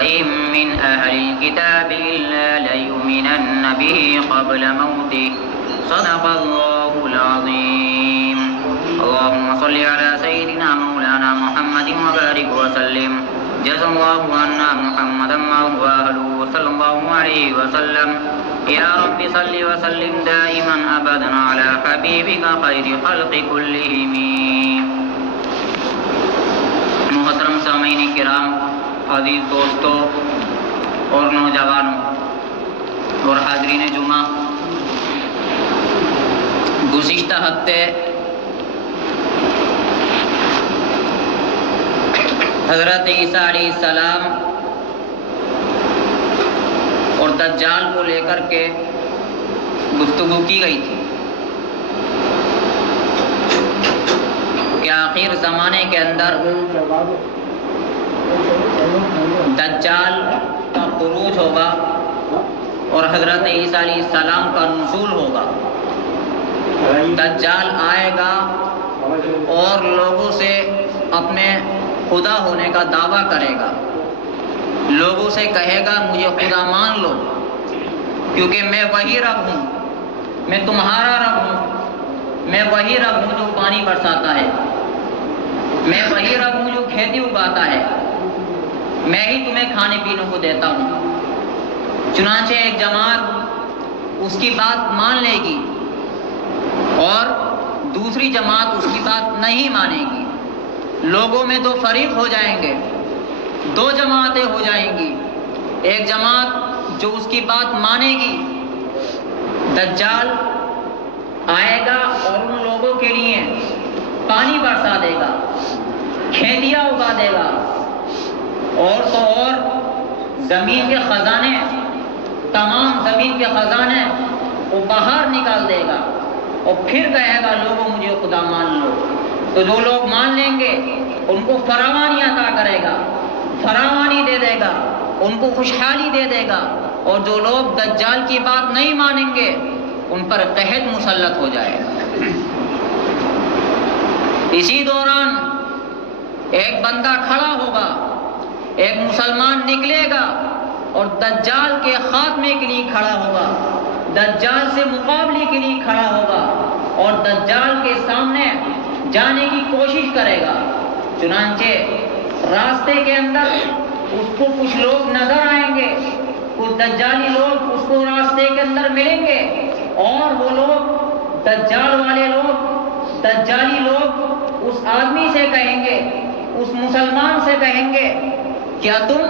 وإن من أهل الكتاب إلا ليؤمنن به قبل موته صدق الله العظيم. اللهم صل على سيدنا مولانا محمد وبارك وسلم. جزا الله عنا محمدا ما هو أهله صلى الله عليه وسلم. يا رب صل وسلم دائما أبدا على حبيبك خير خلق كلهم. محترم سامعین کرام، عزیز دوستوں اور نوجوانوں اور حاضرین جمعہ، گزشتہ ہفتے حضرت عیسیٰ علیہ السلام اور دجال کو لے کر کے گفتگو کی گئی تھی کہ آخر زمانے کے اندر دجال کا خروج ہوگا اور حضرت عیسیٰ علیہ السلام کا نزول ہوگا. دجال آئے گا اور لوگوں سے اپنے خدا ہونے کا دعویٰ کرے گا، لوگوں سے کہے گا مجھے خدا مان لو کیونکہ میں وہی رب ہوں، میں تمہارا رب ہوں، میں وہی رب ہوں جو پانی برساتا ہے، میں وہی رب ہوں جو کھیتی اگاتا ہے، میں ہی تمہیں کھانے پینے کو دیتا ہوں. چنانچہ ایک جماعت اس کی بات مان لے گی اور دوسری جماعت اس کی بات نہیں مانے گی. لوگوں میں دو فریق ہو جائیں گے، دو جماعتیں ہو جائیں گی. ایک جماعت جو اس کی بات مانے گی، دجال آئے گا اور ان لوگوں کے لیے پانی برسا دے گا، کھیتیاں اگا دے گا، اور تو اور زمین کے خزانے، تمام زمین کے خزانے وہ باہر نکال دے گا اور پھر کہے گا لوگوں مجھے خدا مان لو. تو جو لوگ مان لیں گے ان کو فراوانی عطا کرے گا، فراوانی دے دے گا، ان کو خوشحالی دے دے گا. اور جو لوگ دجال کی بات نہیں مانیں گے ان پر قحط مسلط ہو جائے گا. اسی دوران ایک بندہ کھڑا ہوگا، ایک مسلمان نکلے گا اور دجال کے خاتمے کے لیے کھڑا ہوگا، دجال سے مقابلے کے لیے کھڑا ہوگا اور دجال کے سامنے جانے کی کوشش کرے گا. چنانچہ راستے کے اندر اس کو کچھ لوگ نظر آئیں گے، کچھ دجالی لوگ اس کو راستے کے اندر ملیں گے اور وہ لوگ دجال والے لوگ، دجالی لوگ اس آدمی سے کہیں گے، اس مسلمان سے کہیں گے کیا تم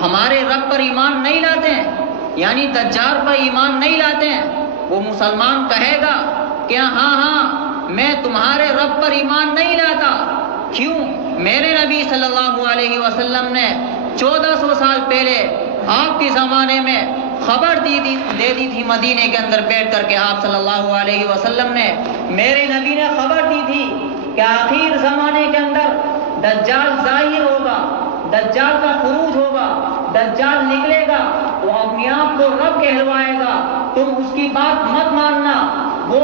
ہمارے رب پر ایمان نہیں لاتے ہیں، یعنی دجال پر ایمان نہیں لاتے ہیں؟ وہ مسلمان کہے گا کہ ہاں میں تمہارے رب پر ایمان نہیں لاتا. کیوں؟ میرے نبی صلی اللہ علیہ وسلم نے 1400 سال پہلے آپ کے زمانے میں خبر دے دی تھی مدینے کے اندر بیٹھ کر کے. آپ صلی اللہ علیہ وسلم نے، میرے نبی نے خبر دی تھی کہ آخر زمانے کے اندر دجال ظاہر ہوگا، دجال کا خروج ہوگا، دجال نکلے گا، وہ اپنے آپ کو رب کہلوائے گا، تم اس کی بات مت ماننا. وہ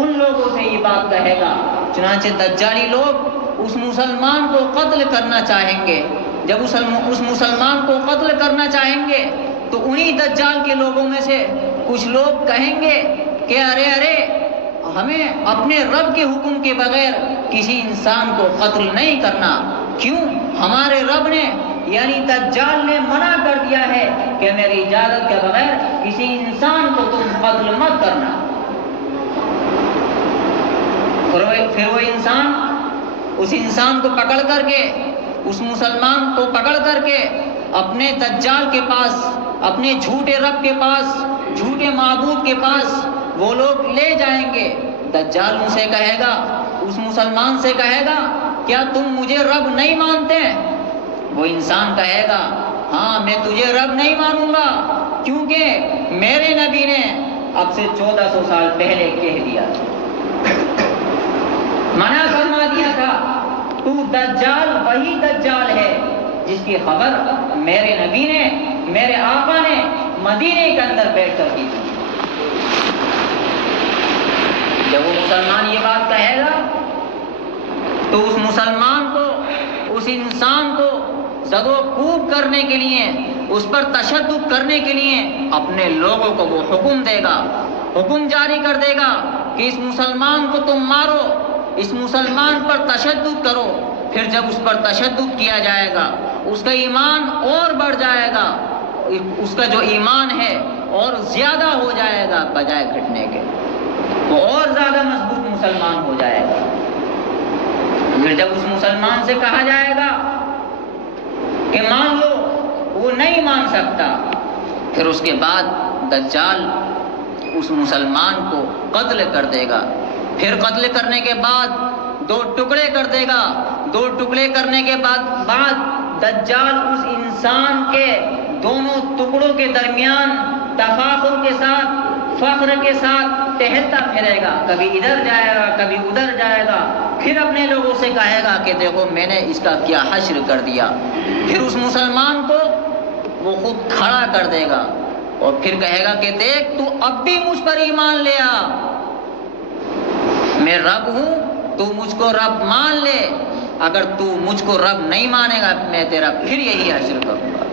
ان لوگوں سے یہ بات کہے گا. چنانچہ دجالی لوگ اس مسلمان کو قتل کرنا چاہیں گے. جب اس مسلمان کو قتل کرنا چاہیں گے تو انہی دجال کے لوگوں میں سے کچھ لوگ کہیں گے کہ ارے ہمیں اپنے رب کے حکم کے بغیر کسی انسان کو قتل نہیں کرنا. کیوں؟ ہمارے رب نے یعنی دجال نے منع کر دیا ہے کہ میری اجازت کے بغیر کسی انسان کو تم قتل مت کرنا. پھر وہ انسان اس انسان کو پکڑ کر کے، اس مسلمان کو پکڑ کر کے اپنے دجال کے پاس، اپنے جھوٹے رب کے پاس، جھوٹے معبود کے پاس وہ لوگ لے جائیں گے. دجال ان سے کہے گا، اس مسلمان سے کہے گا کیا تم مجھے رب نہیں مانتے؟ وہ انسان کہے گا ہاں میں تجھے رب نہیں مانوں گا کیونکہ میرے نبی نے اب سے 1400 سال پہلے کہہ دیا تھا، منع فرما دیا تھا، تو دجال وہی دجال ہے جس کی خبر میرے نبی نے، میرے آقا نے مدینے کے اندر بیٹھ کر کی تھی. جب وہ مسلمان یہ بات کہے گا تو اس مسلمان کو، اس انسان کو زد و کوب کرنے کے لیے، اس پر تشدد کرنے کے لیے اپنے لوگوں کو وہ حکم دے گا، حکم جاری کر دے گا کہ اس مسلمان کو تم مارو، اس مسلمان پر تشدد کرو۔ پھر جب اس پر تشدد کیا جائے گا اس کا ایمان اور بڑھ جائے گا، اس کا جو ایمان ہے اور زیادہ ہو جائے گا بجائے گھٹنے کے، وہ اور زیادہ مضبوط مسلمان ہو جائے گا۔ پھر جب اس مسلمان سے کہا جائے گا کہ مان لو، وہ نہیں مان سکتا، پھر اس کے بعد دجال اس مسلمان کو قتل کر دے گا۔ پھر قتل کرنے کے بعد دو ٹکڑے کر دے گا، دو ٹکڑے کرنے کے بعد دجال اس انسان کے دونوں ٹکڑوں کے درمیان تفاخر کے ساتھ، فخر کے ساتھ ٹہلتا پھرے گا، کبھی ادھر جائے گا کبھی ادھر جائے گا، پھر اپنے لوگوں سے کہے گا کہ دیکھو میں نے اس کا کیا حشر کر دیا۔ پھر اس مسلمان کو وہ خود کھڑا کر دے گا اور پھر کہے گا کہ دیکھ تو اب بھی مجھ پر ایمان لے آ، میں رب ہوں، تو مجھ کو رب مان لے، اگر تو مجھ کو رب نہیں مانے گا میں تیرا پھر یہی حشر کروں گا۔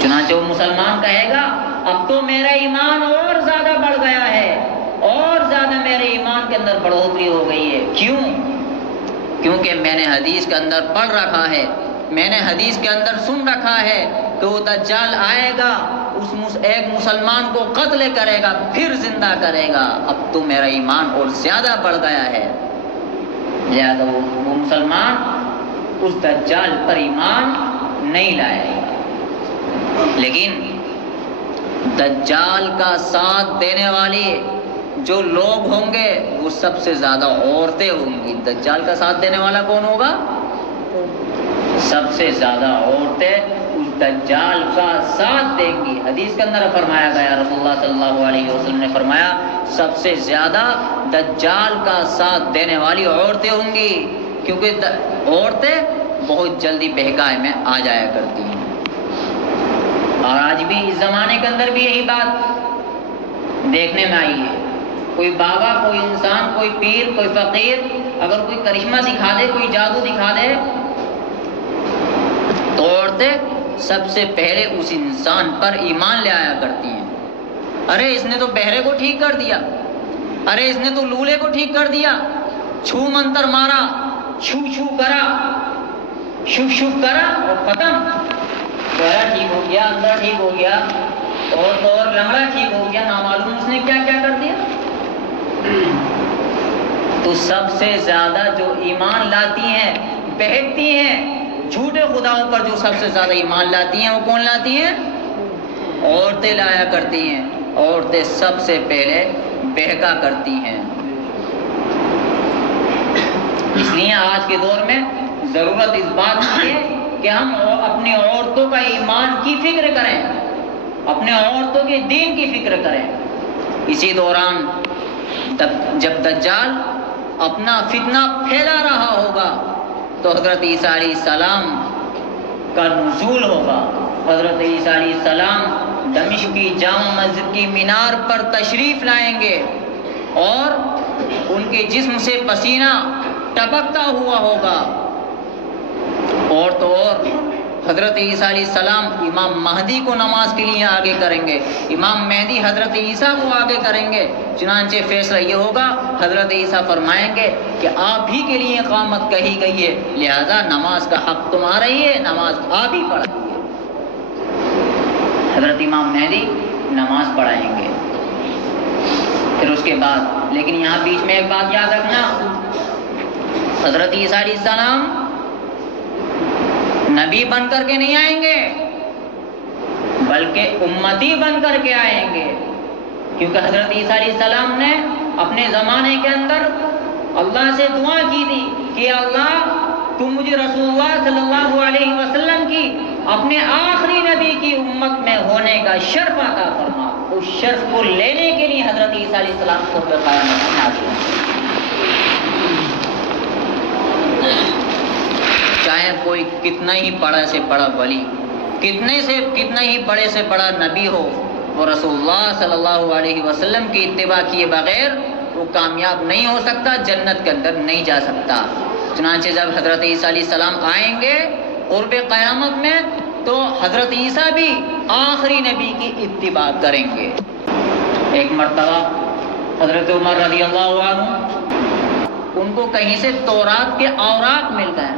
چنانچہ وہ مسلمان کہے گا اب تو میرا ایمان اور زیادہ بڑھ گیا ہے، اور زیادہ میرے ایمان کے اندر بڑھوتری ہو گئی ہے۔ کیوں؟ کیونکہ میں نے حدیث کے اندر پڑھ رکھا ہے، میں نے حدیث کے اندر سن رکھا ہے کہ وہ دجال آئے گا، ایک مسلمان کو قتل کرے گا پھر زندہ کرے گا، اب تو میرا ایمان اور زیادہ بڑھ گیا ہے، لہذا وہ مسلمان اس دجال پر ایمان نہیں لائے گا۔ لیکن دجال کا ساتھ دینے والے جو لوگ ہوں گے وہ سب سے زیادہ عورتیں ہوں گی۔ دجال کا ساتھ دینے والا کون ہوگا؟ سب سے زیادہ عورتیں اس دجال کا ساتھ دیں گی۔ حدیث کے اندر فرمایا گیا، رسول اللہ صلی اللہ علیہ وسلم نے فرمایا سب سے زیادہ دجال کا ساتھ دینے والی عورتیں ہوں گی، کیونکہ عورتیں بہت جلدی بہکائے میں آ جایا کرتی ہیں۔ اور آج بھی اس زمانے کے اندر بھی یہی بات دیکھنے میں آئی ہے، کوئی بابا، کوئی انسان، کوئی پیر، کوئی فقیر اگر کوئی کرشمہ دکھا دے، کوئی جادو دکھا دے تو عورتیں سب سے پہلے اس انسان پر ایمان لے آیا کرتی ہیں۔ ارے اس نے تو بہرے کو ٹھیک کر دیا، ارے اس نے تو لولے کو ٹھیک کر دیا، چھو منتر مارا، چھو چھو کرا، شک شک کرا اور ختم، بہرا ٹھیک ہو گیا، اندر ٹھیک ہو گیا، اور تو اور لنگڑا ٹھیک ہو گیا، نامعلوم اس نے کیا کیا کر دیا۔ تو سب سے زیادہ جو ایمان لاتی ہیں، بہکتی ہیں جھوٹے خداؤں پر، جو سب سے زیادہ ایمان لاتی ہیں وہ کون لاتی ہیں؟ عورتیں لایا کرتی ہیں۔ عورتیں سب سے پہلے بہکا کرتی ہیں۔ اس لیے آج کے دور میں ضرورت اس بات کی ہے کہ ہم اپنی عورتوں کا ایمان کی فکر کریں، اپنے عورتوں کے دین کی فکر کریں۔ اسی دوران جب دجال اپنا فتنہ پھیلا رہا ہوگا تو حضرت عیسیٰ علیہ السلام کا نزول ہوگا۔ حضرت عیسیٰ علیہ السلام دمشق کی جامع مسجد کی مینار پر تشریف لائیں گے اور ان کے جسم سے پسینہ ٹپکتا ہوا ہوگا، اور تو اور حضرت عیسیٰ علیہ السلام امام مہدی کو نماز کے لیے آگے کریں گے، امام مہدی حضرت عیسیٰ کو آگے کریں گے۔ چنانچہ فیصلہ یہ ہوگا، حضرت عیسیٰ فرمائیں گے کہ آپ ہی کے لیے اقامت کہی گئی ہے، لہذا نماز کا حق تمہارا ہی ہے، نماز آپ ہی پڑھائیں گے۔ حضرت امام مہدی نماز پڑھائیں گے۔ پھر اس کے بعد لیکن یہاں بیچ میں ایک بات یاد رکھنا، حضرت عیسیٰ علیہ السلام نبی بن کر کے نہیں آئیں گے بلکہ امتی بن کر کے آئیں گے، کیونکہ حضرت عیسیٰ علیہ السلام نے اپنے زمانے کے اندر اللہ سے دعا کی تھی کہ اللہ تم مجھے رسول اللہ صلی اللہ علیہ وسلم کی اپنے آخری نبی کی امت میں ہونے کا شرف عطا فرما۔ اس شرف کو لینے کے لیے حضرت عیسیٰ علیہ السلام کو چاہے کوئی کتنا ہی بڑا سے بڑا ولی، کتنا ہی بڑے سے بڑا نبی ہو، وہ رسول اللہ صلی اللہ علیہ وسلم کی اتباع کیے بغیر وہ کامیاب نہیں ہو سکتا، جنت کے اندر نہیں جا سکتا۔ چنانچہ جب حضرت عیسیٰ علیہ السلام آئیں گے قرب قیامت میں تو حضرت عیسیٰ بھی آخری نبی کی اتباع کریں گے۔ ایک مرتبہ حضرت عمر رضی اللہ عنہ ان کو کہیں سے تورات کے اوراق مل گئے،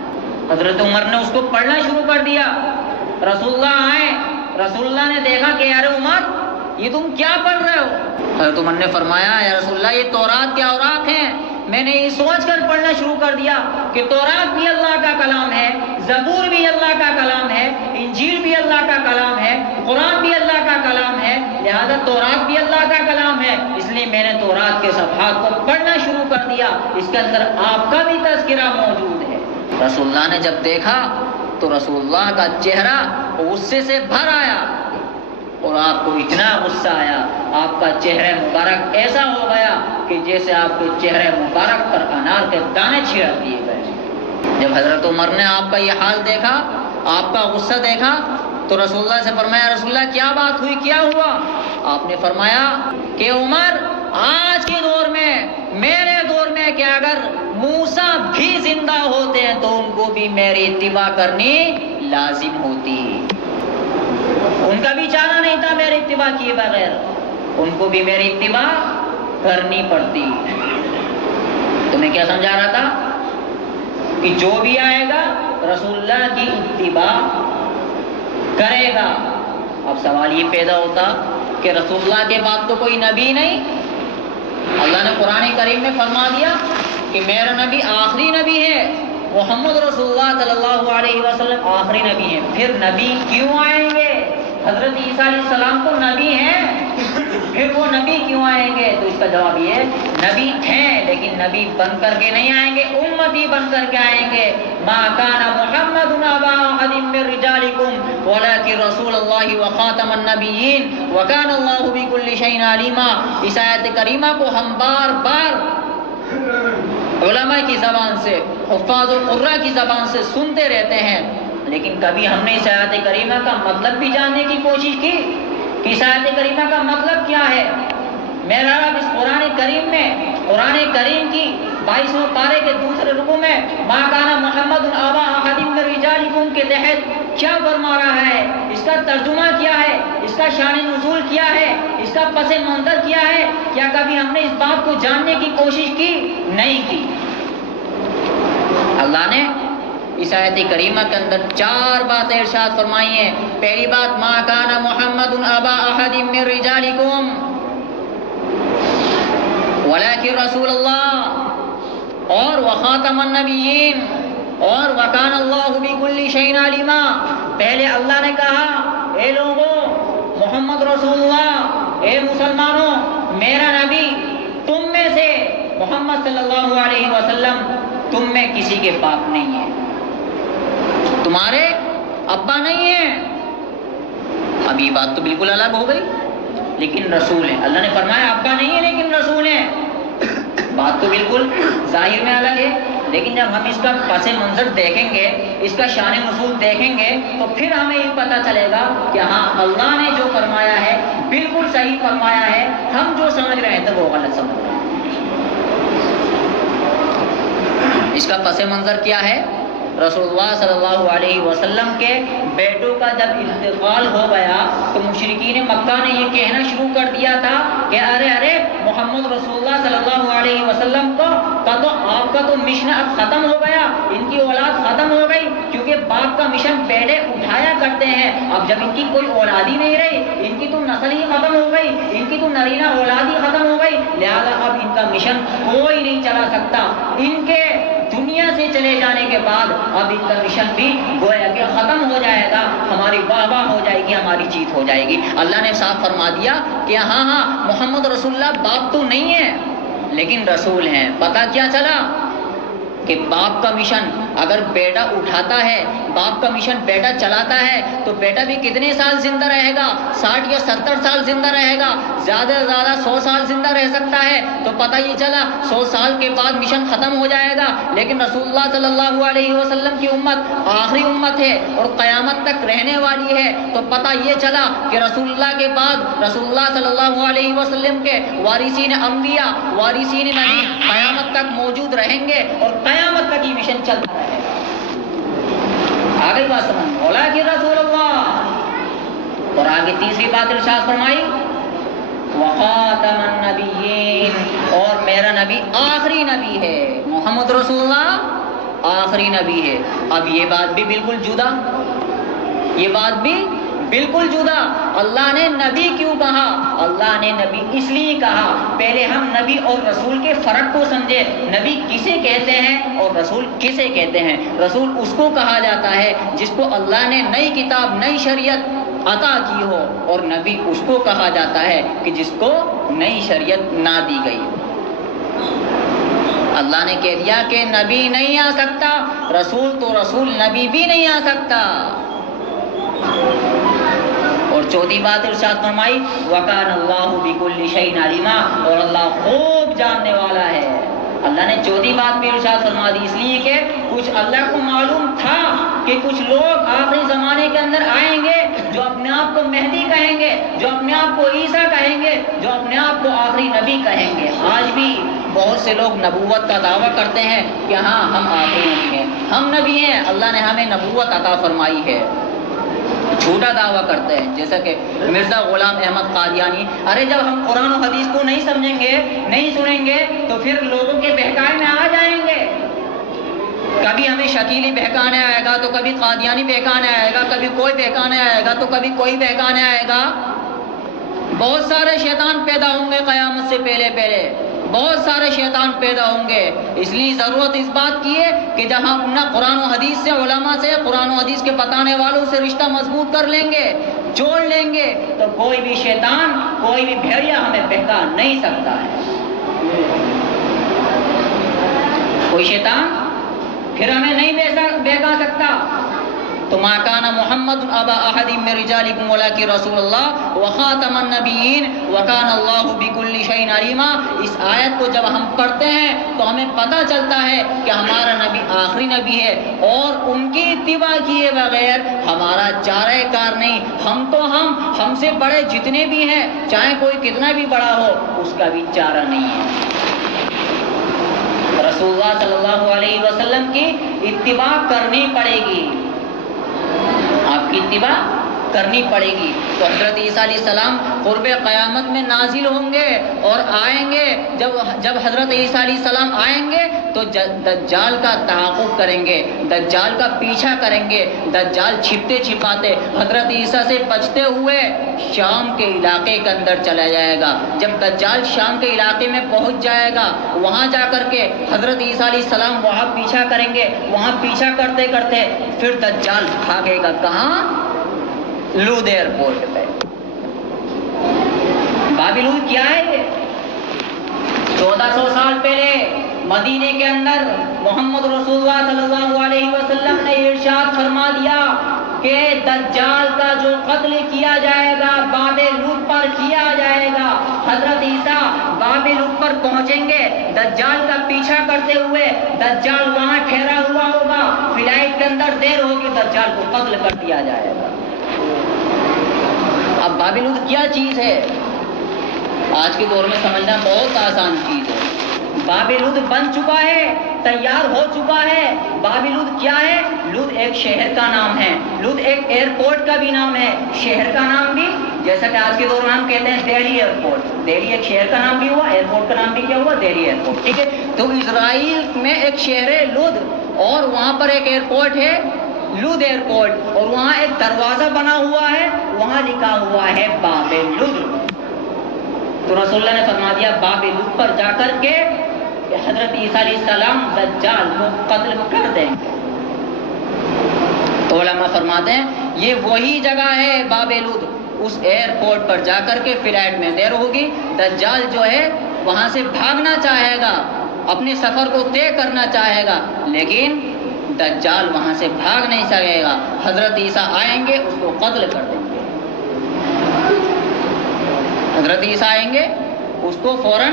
حضرت عمر نے اس کو پڑھنا شروع کر دیا۔ رسول اللہ آئے، رسول اللہ نے دیکھا کہ یار عمر یہ تم کیا پڑھ رہے ہو؟ حضرت عمر نے فرمایا یا رسول اللہ یہ تورات کے اوراق ہیں، میں نے یہ سوچ کر پڑھنا شروع کر دیا کہ تورات بھی اللہ کا کلام ہے، زبور بھی اللہ کا کلام ہے، انجیل بھی اللہ کا کلام ہے، قرآن بھی اللہ کا کلام ہے، لہذا تورات بھی اللہ کا کلام ہے، اس لیے میں نے تورات کے صفحات کو پڑھنا شروع کر دیا، اس کے اندر آپ کا بھی تذکرہ موجود ہے۔ رسول اللہ نے جب دیکھا تو رسول اللہ کا چہرہ غصے سے بھر آیا اور آپ کو اتنا غصہ آیا، آپ کا چہرہ مبارک ایسا ہو گیا کہ جیسے آپ کے چہرے مبارک پر انار کے دانے چھڑک دیے گئے۔ جب حضرت عمر نے آپ کا یہ حال دیکھا، آپ کا غصہ دیکھا تو رسول اللہ سے فرمایا رسول اللہ کیا بات ہوئی، کیا ہوا؟ آپ نے فرمایا کہ عمر آج کے دور میں، میرے دور میں کہ اگر موسیٰ بھی زندہ ہوتے ہیں تو ان کو بھی میری اتباع کرنی لازم ہوتی، ان کا بھی چارہ نہیں تھا میری اتباع کیے بغیر، ان کو بھی میری اتباع کرنی پڑتی۔ تو میں کیا سمجھا رہا تھا کہ جو بھی آئے گا رسول اللہ کی اتباع کرے گا۔ اب سوال یہ پیدا ہوتا کہ رسول اللہ کے بعد تو کوئی نبی نہیں، اللہ نے قرآن کریم میں فرما دیا کہ میرا نبی آخری نبی ہے، محمد رسول اللہ صلی اللہ علیہ وسلم آخری نبی ہیں، پھر نبی کیوں آئیں گے؟ حضرت عیسیٰ علیہ السلام تو نبی ہیں، پھر وہ نبی کیوں آئیں گے؟ تو اس کا جواب یہ ہے نبی ہیں لیکن نبی بن کر کے نہیں آئیں گے، امتی بن کر کے آئیں گے۔ ما کان محمد ابا احد من رجالکم ولکن رسول اللہ وخاتم النبیین وکان اللہ بکل شیء علیما۔ اس آیت کریمہ کو ہم بار بار علماء کی زبان سے، حفاظ القراء کی زبان سے سنتے رہتے ہیں، لیکن کبھی ہم نے اس آیت کریمہ کا مطلب بھی جاننے کی کوشش کی کہ اس آیت کریمہ کا مطلب کیا ہے۔ میرا رب اس قرآن کریم میں، قرآن کریم کی 22ویں پارے کے دوسرے رکوع میں ما کان محمد ابا احد من رجالکم کے تحت کیا فرما رہا ہے، اس کا ترجمہ کیا ہے، اس کا شان نزول کیا ہے، اس کا پس منظر کیا ہے؟ کیا کبھی ہم نے اس بات کو جاننے کی کوشش کی؟ نہیں کی۔ اللہ نے اس آیت کریمہ کے اندر 4 باتیں ارشاد فرمائی ہیں۔ پہلی بات ما کان محمد ابا احد من رجالکم ولکن رسول اللہ اور وخاتم النبیین اور وکان اللہ بکل شیء علیما۔ پہلے اللہ نے کہا اے لوگوں، محمد رسول اللہ، اے مسلمانوں، میرا نبی تم میں سے محمد صلی اللہ علیہ وسلم تم میں کسی کے باپ نہیں ہے، تمہارے ابا نہیں ہیں۔ اب یہ بات تو بالکل الگ ہو گئی، لیکن رسول ہیں۔ اللہ نے فرمایا ابا نہیں ہے لیکن رسول ہیں، بات تو بالکل ظاہر میں الگ ہے، لیکن جب ہم اس کا پس منظر دیکھیں گے، اس کا شان نزول دیکھیں گے تو پھر ہمیں یہ پتہ چلے گا کہ ہاں اللہ نے جو فرمایا ہے بالکل صحیح فرمایا ہے، ہم جو سمجھ رہے ہیں تو وہ غلط سمجھ رہے ہیں۔ اس کا پس منظر کیا ہے؟ رسول اللہ صلی اللہ علیہ وسلم کے بیٹوں کا جب انتقال ہو گیا تو مشرکین مکہ نے یہ کہنا شروع کر دیا تھا کہ ارے محمد رسول اللہ صلی اللہ علیہ وسلم کا تو آپ کا تو مشن اب ختم ہو گیا، ان کی اولاد ختم ہو گئی، کیونکہ باپ کا مشن پہلے اٹھایا کرتے ہیں، اب جب ان کی کوئی اولاد ہی نہیں رہی، ان کی تو نسل ہی ختم ہو گئی، ان کی تو نرینہ اولاد ہی ختم ہو گئی، لہذا اب ان کا مشن کوئی نہیں چلا سکتا۔ ان کے دنیا سے چلے جانے کے بعد اب ان کا مشن بھی گویا کہ ختم ہو جائے گا، ہماری واہ واہ ہو جائے گی، ہماری جیت ہو جائے گی۔ اللہ نے صاف فرما دیا کہ ہاں محمد رسول اللہ باپ تو نہیں ہے لیکن رسول ہیں۔ پتہ کیا چلا کہ باپ کا مشن اگر بیٹا اٹھاتا ہے، باپ کا مشن بیٹا چلاتا ہے تو بیٹا بھی کتنے سال زندہ رہے گا؟ 60 یا 70 سال زندہ رہے گا، زیادہ سے زیادہ 100 سال زندہ رہ سکتا ہے۔ تو پتہ یہ چلا 100 سال کے بعد مشن ختم ہو جائے گا، لیکن رسول اللہ صلی اللہ علیہ وسلم کی امت آخری امت ہے اور قیامت تک رہنے والی ہے۔ تو پتہ یہ چلا کہ رسول اللہ کے بعد رسول اللہ صلی اللہ علیہ وسلم کے وارثین انبیاء، وارثین نبی قیامت تک موجود رہیں گے اور قیامت تک یہ مشن چلتا رہے گا۔ آگے بات سمجھ، مولا کی رسول اللہ، اور آگے تیسری بات ارشاد فرمائی وخاتم النبیین، اور میرا نبی آخری نبی ہے، محمد رسول اللہ آخری نبی ہے۔ اب یہ بات بھی بالکل جدا، یہ بات بھی بالکل جدا۔ اللہ نے نبی کیوں کہا؟ اللہ نے نبی اس لیے کہا، پہلے ہم نبی اور رسول کے فرق کو سمجھے۔ نبی کسے کہتے ہیں اور رسول کسے کہتے ہیں؟ رسول اس کو کہا جاتا ہے جس کو اللہ نے نئی کتاب، نئی شریعت عطا کی ہو، اور نبی اس کو کہا جاتا ہے کہ جس کو نئی شریعت نہ دی گئی۔ اللہ نے کہہ دیا کہ نبی نہیں آ سکتا، رسول تو رسول، نبی بھی نہیں آ سکتا۔ اور چوتھی بات ارشاد فرمائی وَكَانَ اللَّهُ بِكُلِّ شَيْءٍ عَلِيمًا، اور اللہ خوب جاننے والا ہے۔ اللہ نے چوتھی بات بھی ارشاد فرما دی اس لیے کہ کچھ اللہ کو معلوم تھا کہ کچھ لوگ آخری زمانے کے اندر آئیں گے جو اپنے آپ کو مہدی کہیں گے، جو اپنے آپ کو عیسیٰ کہیں گے، جو اپنے آپ کو آخری نبی کہیں گے۔ آج بھی بہت سے لوگ نبوت کا دعویٰ کرتے ہیں کہ ہاں ہم آخری نبی ہیں، ہم نبی ہیں، اللہ نے ہمیں نبوت عطا فرمائی ہے۔ جھوٹا دعویٰ کرتے ہیں، جیسا کہ مرزا غلام احمد قادیانی، ارے جب ہم قرآن و حدیث کو نہیں سمجھیں گے، نہیں سنیں گے تو پھر لوگوں کے بہکاوے میں آ جائیں گے۔ کبھی ہمیں شکیلی بہکانے آئے گا تو کبھی قادیانی بہکانے آئے گا، کبھی کوئی بہکانے آئے گا تو کبھی کوئی بہکانے آئے گا۔ بہت سارے شیطان پیدا ہوں گے قیامت سے پہلے پہلے، بہت سارے شیطان پیدا ہوں گے۔ اس لیے ضرورت اس بات کی ہے کہ جب ہم اپنا قرآن و حدیث سے، علماء سے، قرآن و حدیث کے بتانے والوں سے رشتہ مضبوط کر لیں گے، جوڑ لیں گے، تو کوئی بھی شیطان، کوئی بھی بھیڑیا ہمیں بہکا نہیں سکتا ہے۔ کوئی شیطان پھر ہمیں نہیں بہکا سکتا۔ تو ما کان محمد ابا احد من رجالکم ولکن رسول اللہ وخاتم النبیین وکان اللہ بکل شیء علیما۔ اس آیت کو جب ہم پڑھتے ہیں تو ہمیں پتہ چلتا ہے کہ ہمارا نبی آخری نبی ہے، اور ان کی اتباع کیے بغیر ہمارا چارہ کار نہیں۔ ہم سے بڑے جتنے بھی ہیں، چاہے کوئی کتنا بھی بڑا ہو، اس کا بھی چارہ نہیں ہے۔ رسول اللہ صلی اللہ علیہ وسلم کی اتباع کرنی پڑے گی، آپ کی اتباع کرنی پڑے گی۔ تو حضرت عیسیٰ علیہ السلام قرب قیامت میں نازل ہوں گے اور آئیں گے۔ جب حضرت عیسیٰ علیہ السلام آئیں گے تو دجال کا تعاقب کریں گے، دجال کا پیچھا کریں گے۔ دجال چھپتے چھپاتے حضرت عیسیٰ سے بچتے ہوئے شام کے علاقے کے اندر چلا جائے گا۔ جب دجال شام کے علاقے میں پہنچ جائے گا، وہاں جا کر کے حضرت عیسیٰ علیہ السلام وہاں پیچھا کریں گے۔ وہاں پیچھا کرتے کرتے پھر دجال بھاگے گا کہاں؟ لود ایئرپورٹ پہ۔ بابل لود کیا ہے یہ؟ 1400 سال پہلے مدینے کے اندر محمد رسول اللہ صلی اللہ علیہ وسلم نے ارشاد فرما دیا کہ دجال کا جو قتل کیا جائے گا باب لود پر کیا جائے گا۔ حضرت عیسیٰ باب لود پر پہنچیں گے دجال کا پیچھا کرتے ہوئے، دجال وہاں ٹھہرا ہوا ہوگا، فلائٹ کے اندر دیر ہوگی، دجال کو قتل کر دیا جائے گا۔ اب باب لود کیا چیز ہے؟ آج کے دور میں سمجھنا بہت آسان چیز ہے۔ باب لود بن چکا ہے، تیار ہو چکا ہے۔ باب لود کیا ہے؟ لود ایک شہر کا نام ہے، لود ایک ایئرپورٹ کا بھی نام ہے، شہر کا نام بھی، جیسا کہ آج کے دور میں ہم کہتے ہیں دہلی ایئرپورٹ۔ دہلی ایک شہر کا نام بھی ہوا، ایئرپورٹ کا نام بھی کیا ہوا؟ دہلی ایئرپورٹ، ٹھیک ہے۔ تو اسرائیل میں ایک شہر ہے لود، اور وہاں پر ایک ایئرپورٹ ہے لود ایئرپورٹ، اور وہاں ایک دروازہ بنا ہوا ہے، وہاں لکھا ہوا ہے باب لود۔ تو رسول اللہ نے فرما دیا باب لود پر جا کر کے حضرت عیسیٰ علیہ السلام دجال کو قتل کر دیں گے۔ تو علماء فرماتے ہیں یہ وہی جگہ ہے باب لود۔ اس ایئرپورٹ پر جا کر کے فلائٹ میں دیر ہوگی، دجال جو ہے وہاں سے بھاگنا چاہے گا، اپنے سفر کو طے کرنا چاہے گا، لیکن دجال وہاں سے بھاگ نہیں سکے گا. حضرت عیسیٰ آئیں گے اس کو قتل کر دیں گے. حضرت عیسیٰ آئیں گے اس کو فوراً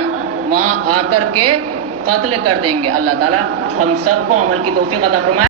وہاں آ کر کے قتل کر دیں گے. اللہ تعالیٰ ہم سب کو عمل کی توفیق عطا فرمائے.